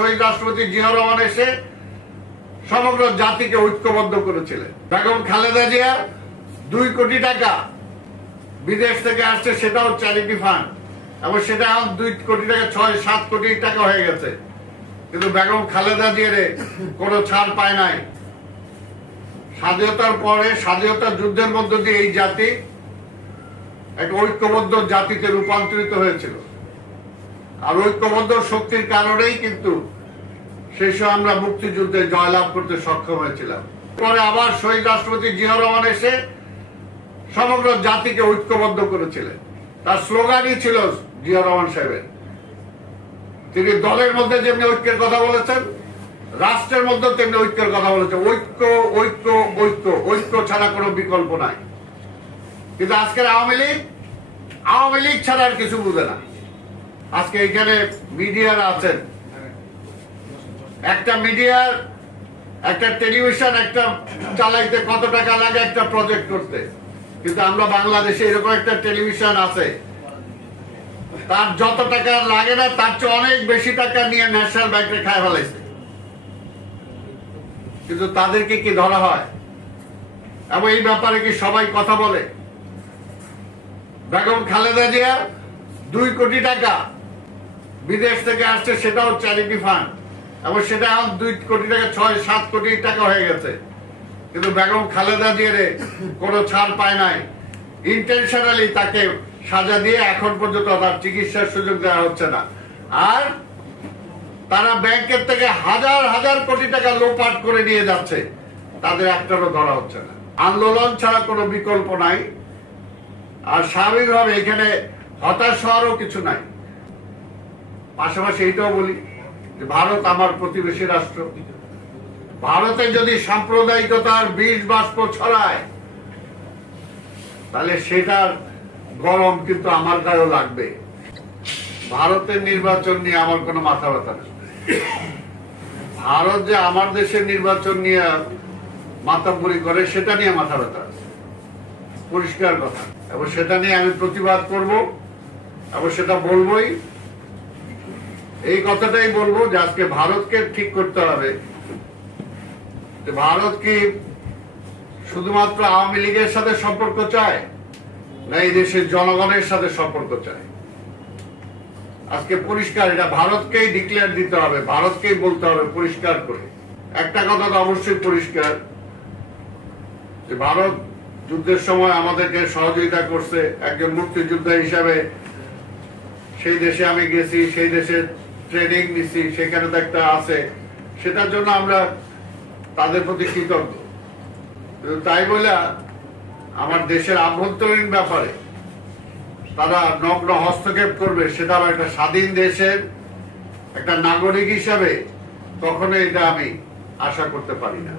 শহীদ রাষ্ট্রপতি জিয়াউর রহমান এসে সমগ্র জাতিকে ঐক্যবদ্ধ করেছিলেন। বেগম খালেদা জিয়া 2 কোটি টাকা বিদেশ থেকে আসছে, সেটাও চ্যারিটি ফান্ড, এবং সেটা এখন 2 কোটি টাকা 6-7 কোটি টাকা হয়ে গেছে। কিন্তু বেগম খালেদা জিয়ার কোনো ছাড় পায় নাই। স্বাধীনতার পরে স্বাধীনতার যুদ্ধের মধ্য দিয়ে এই জাতি এক ঐক্যবদ্ধ জাতিতে রূপান্তরিত হয়েছিল, আর ঐক্যবদ্ধ শক্তির কারণেই কিন্তু সেই সময় আমরা মুক্তিযুদ্ধে জয়লাভ করতে সক্ষম হয়েছিলাম। পরে আবার শহীদ রাষ্ট্রপতি জিয়াউর রহমান এসে সমগ্র জাতিকে ঐক্যবদ্ধ করেছিলেন। তার স্লোগানই ছিল জিয়াউর রহমান সাহেবের, তিনি দলের মধ্যে যেমনি ঐক্যের কথা বলেছেন, রাষ্ট্রের মধ্যে তেমনি ঐক্যের কথা বলেছেন। ঐক্য ঐক্য ঐক্য, ঐক্য ছাড়া কোনো বিকল্প নাই। কিন্তু আজকের আওয়ামী লীগ ছাড়া আর কিছু বুঝে না। আজকে এখানে মিডিয়ারা আছেন, একটা মিডিয়ার একটা টেলিভিশন একটা চালাইতে কত টাকা লাগে একটা প্রজেক্ট করতে, কিন্তু আমরা বাংলাদেশে এরকম একটা টেলিভিশন আছে, তার যত টাকা লাগে না তার চেয়ে অনেক বেশি টাকা নিয়ে ন্যাশনাল ব্যাংকে খায় ফেলাইছে। কিন্তু তাদেরকে কি ধরা হয়? এবং এই ব্যাপারে কি সবাই কথা বলে? বেগম খালেদা জিয়া 2 কোটি টাকা বিদেশ থেকে আসছে, সেটাও চ্যারিটি ফান্ড, এবং সেটা এখন 2 কোটি টাকা 6-7 কোটি টাকা হয়ে গেছে। কিন্তু বেগম খালেদা জিয়ার কোনো ছাড় পায় নাই। ইন্টেনশনালি তাকে সাজা দিয়ে এখন পর্যন্ত তার চিকিৎসার সুযোগ দেওয়া হচ্ছে না। আর তারা ব্যাংকের থেকে হাজার হাজার কোটি টাকা লোপাট করে নিয়ে যাচ্ছে, তাদের একটারও ধরা হচ্ছে না। আন্দোলন ছাড়া কোনো বিকল্প নাই। আর স্বাভাবিকভাবে এখানে হতাশ হওয়ারও কিছু নাই। পাশাপাশি এইটাও বলি যে ভারত আমার প্রতিবেশী রাষ্ট্র। ভারতে যদি সাম্প্রদায়িকতার বীজ বাষ্প ছড়ায়, তাহলে সেটার গরম কিন্তু আমার গায়েও লাগবে। ভারতের নির্বাচন নিয়ে আমার কোনো মাথা ব্যথা নেই। ভারত যে আমার দেশের নির্বাচন নিয়ে মাতাব্বরি করে, সেটা নিয়ে মাথা ব্যথা আছে, পরিষ্কার কথা। এবং সেটা নিয়ে আমি প্রতিবাদ করব, এবং সেটা বলবোই। এই কথাটাই বলবো যে আজকে ভারতকে ঠিক করতে হবে যে ভারত কি শুধুমাত্র আওয়ামী লীগের সাথে সম্পর্ক চায়, না এই দেশের জনগণের সাথে সম্পর্ক চায়। আজকে পরিষ্কার এটা ভারতকেই ডিক্লেয়ার দিতে হবে, ভারতকেই বলতে হবে পরিষ্কার করে। একটা কথা তো অবশ্যই পরিষ্কার যে ভারত যুদ্ধের সময় আমাদেরকে সহযোগিতা করছে। একজন মুক্তিযোদ্ধা হিসাবে সেই দেশে আমি গেছি, সেই দেশে ট্রেনিং নিছি, সেখানে তো একটা আছে, সেটার জন্য আমরা তাদের প্রতি কৃতজ্ঞ। তাই বলে আমার দেশের আভ্যন্তরীণ ব্যাপারে তারা নগ্ন হস্তক্ষেপ করবে, সেটা একটা স্বাধীন দেশের একটা নাগরিক হিসাবে কখনো এটা আমি আশা করতে পারি না।